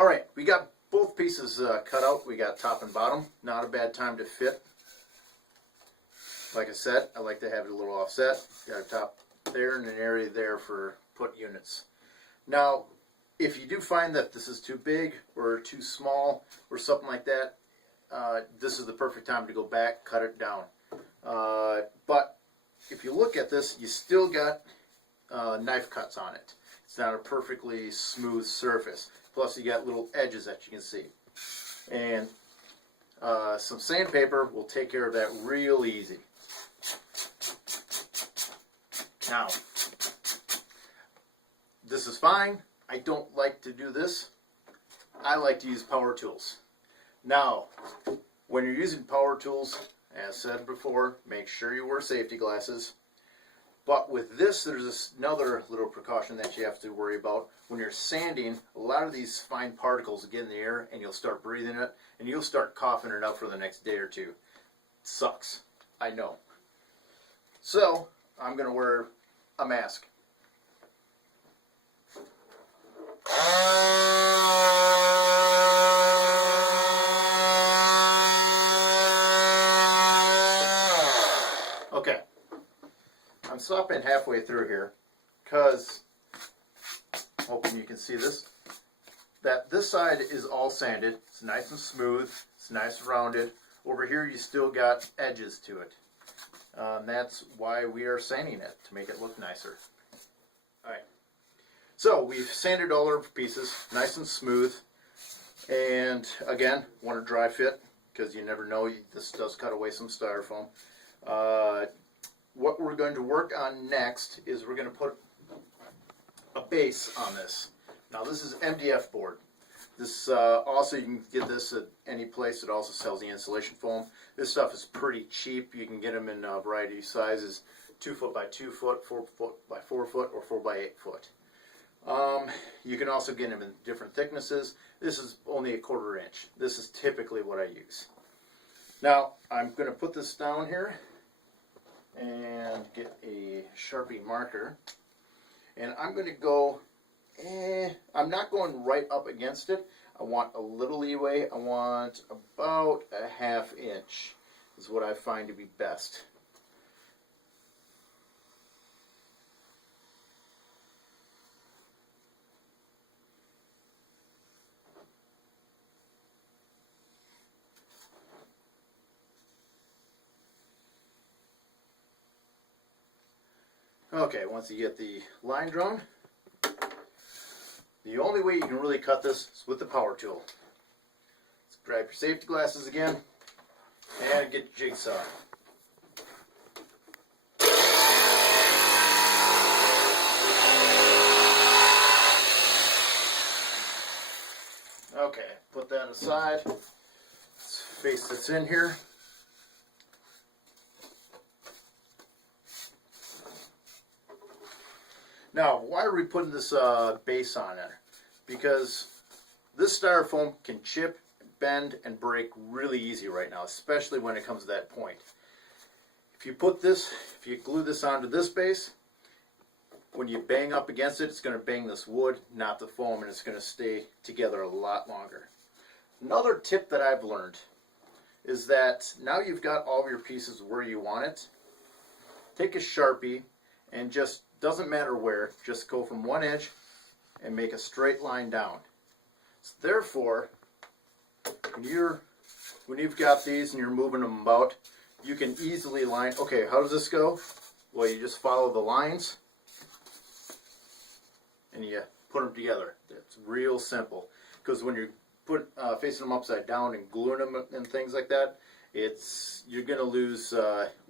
Alright, we got both pieces cut out. We got top and bottom. Not a bad time to fit. Like I said, I like to have it a little offset. Got a top there and an area there for put units. Now, if you do find that this is too big or too small or something like that, this is the perfect time to go back, cut it down. But if you look at this, you still got knife cuts on it. It's not a perfectly smooth surface. Plus you got little edges that you can see. And some sandpaper will take care of that real easy. Now, this is fine. I don't like to do this. I like to use power tools. Now, when you're using power tools, as said before, make sure you wear safety glasses. But with this, there's another little precaution that you have to worry about. When you're sanding, a lot of these fine particles get in the air and you'll start breathing it and you'll start coughing it up for the next day or two. It sucks. I know. So, I'm going to wear a mask. Okay. I'm stopping halfway through here because, hoping you can see this, that this side is all sanded. It's nice and smooth. It's nice and rounded. Over here you still got edges to it. That's why we are sanding it, to make it look nicer. Alright. So we've sanded all our pieces nice and smooth. And again, want a dry fit because you never know, this does cut away some styrofoam. What we're going to work on next is we're going to put a base on this. Now this is MDF board. This also, you can get this at any place that also sells the insulation foam. This stuff is pretty cheap. You can get them in a variety of sizes: 2 foot by 2 foot, 4 foot by 4 foot, or 4 by 8 foot. You can also get them in different thicknesses. This is only 1/4 inch. This is typically what I use. Now I'm going to put this down here and get a Sharpie marker, and I'm going to go, I'm not going right up against it. I want a little leeway. I want about a 1/2 inch is what I find to be best. Okay, once you get the line drawn, the only way you can really cut this is with the power tool. Let's grab your safety glasses again and get your jigsaw. Okay, put that aside. Let's face this in here. Now, why are we putting this base on there? Because this styrofoam can chip, bend, and break really easy right now, especially when it comes to that point. If you glue this onto this base, when you bang up against it, it's going to bang this wood, not the foam, and it's going to stay together a lot longer. Another tip that I've learned is that now you've got all of your pieces where you want it, take a Sharpie and just, doesn't matter where, just go from one edge and make a straight line down. So therefore, when you've got these and you're moving them about, you can easily line. Okay, how does this go? Well, you just follow the lines and you put them together. It's real simple. Because when you're facing them upside down and gluing them and things like that, you're going to lose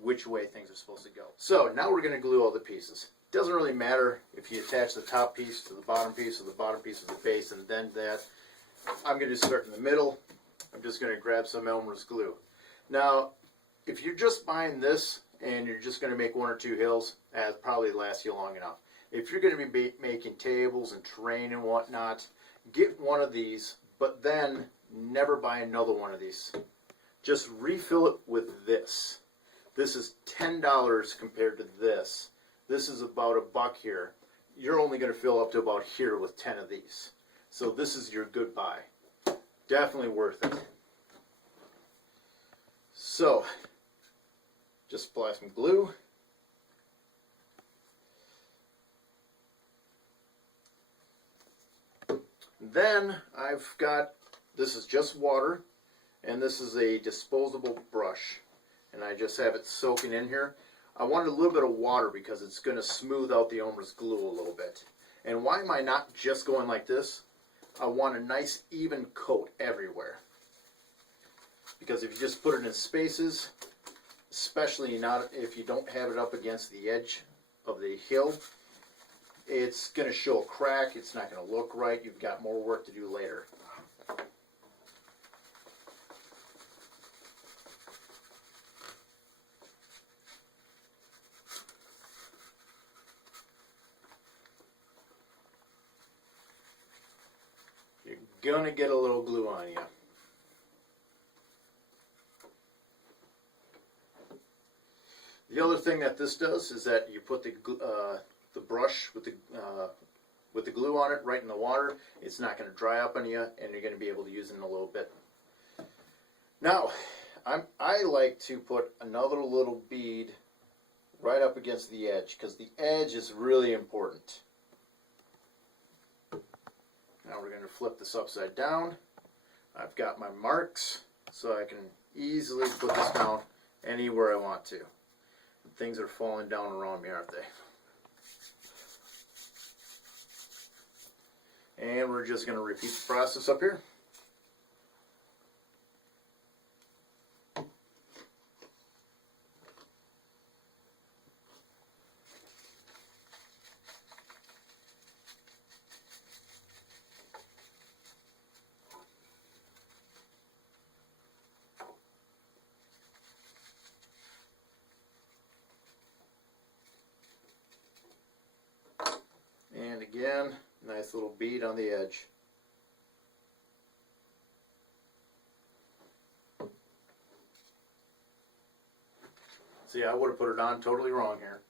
which way things are supposed to go. So now we're going to glue all the pieces. Doesn't really matter if you attach the top piece to the bottom piece or the bottom piece to the base and then that. I'm going to start in the middle. I'm just going to grab some Elmer's glue. Now, if you're just buying this and you're just going to make 1 or 2 hills, that probably lasts you long enough. If you're going to be making tables and terrain and whatnot, get one of these, but then never buy another one of these. Just refill it with this. This is $10 compared to this. This is about $1 here. You're only going to fill up to about here with 10 of these. So this is your goodbye. Definitely worth it. So, just apply some glue. Then I've got, this is just water, and this is a disposable brush. And I just have it soaking in here. I wanted a little bit of water because it's going to smooth out the Elmer's glue a little bit. And why am I not just going like this? I want a nice even coat everywhere. Because if you just put it in spaces, especially not if you don't have it up against the edge of the hill, it's going to show a crack. It's not going to look right. You've got more work to do later. You're going to get a little glue on you. The other thing that this does is that you put the brush with the glue on it right in the water. It's not going to dry up on you, and you're going to be able to use it in a little bit. Now, I like to put another little bead right up against the edge because the edge is really important. Now we're going to flip this upside down. I've got my marks, so I can easily put this down anywhere I want to. Things are falling down around me, aren't they? And we're just going to repeat the process up here. And again, nice little bead on the edge. See, I would have put it on totally wrong here.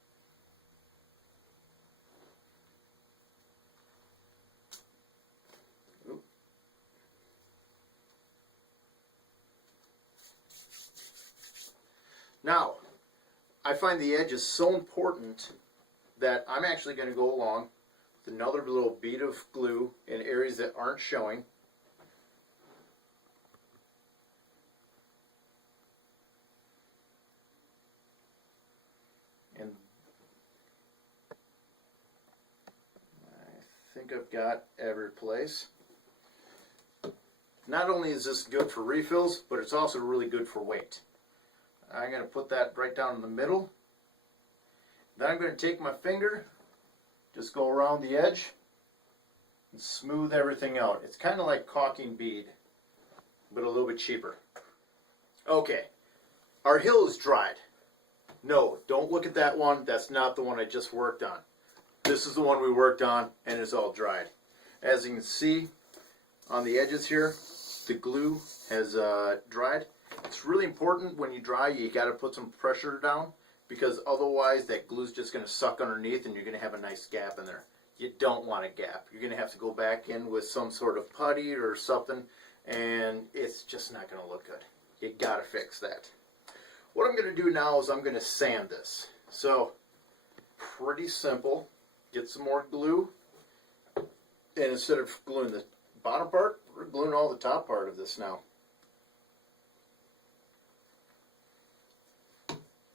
Oop. Now, I find the edge is so important that I'm actually going to go along with another little bead of glue in areas that aren't showing. And I think I've got every place. Not only is this good for refills, but it's also really good for weight. I'm going to put that right down in the middle. Then I'm going to take my finger, just go around the edge, and smooth everything out. It's kind of like caulking bead, but a little bit cheaper. Okay, our hill is dried. No, don't look at that one. That's not the one I just worked on. This is the one we worked on, and it's all dried. As you can see on the edges here, the glue has dried. It's really important when you dry, you got to put some pressure down, because otherwise that glue's just going to suck underneath and you're going to have a nice gap in there. You don't want a gap. You're going to have to go back in with some sort of putty or something, and it's just not going to look good. You got to fix that. What I'm going to do now is I'm going to sand this. So, pretty simple. Get some more glue, and instead of gluing the bottom part, we're gluing all the top part of this now.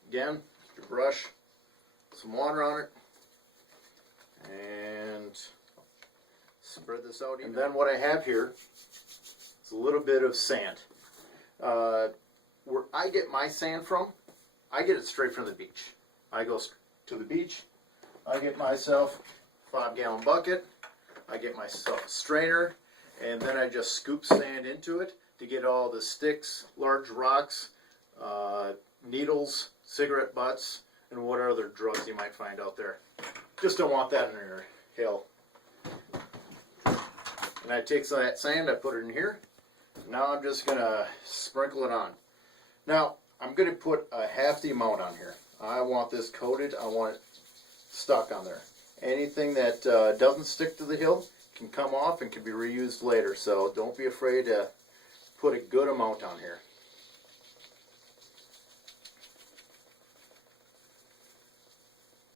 Again, your brush, some water on it, and spread this out. And then what I have here is a little bit of sand. Where I get my sand from, I get it straight from the beach. I go to the beach, I get myself a 5-gallon bucket, I get myself a strainer, and then I just scoop sand into it to get all the sticks, large rocks, needles, cigarette butts, and what other drugs you might find out there. Just don't want that in your hill. And I take some of that sand, I put it in here. Now I'm just going to sprinkle it on. Now, I'm going to put half the amount on here. I want this coated, I want it stuck on there. Anything that doesn't stick to the hill can come off and can be reused later. So don't be afraid to put a good amount on here.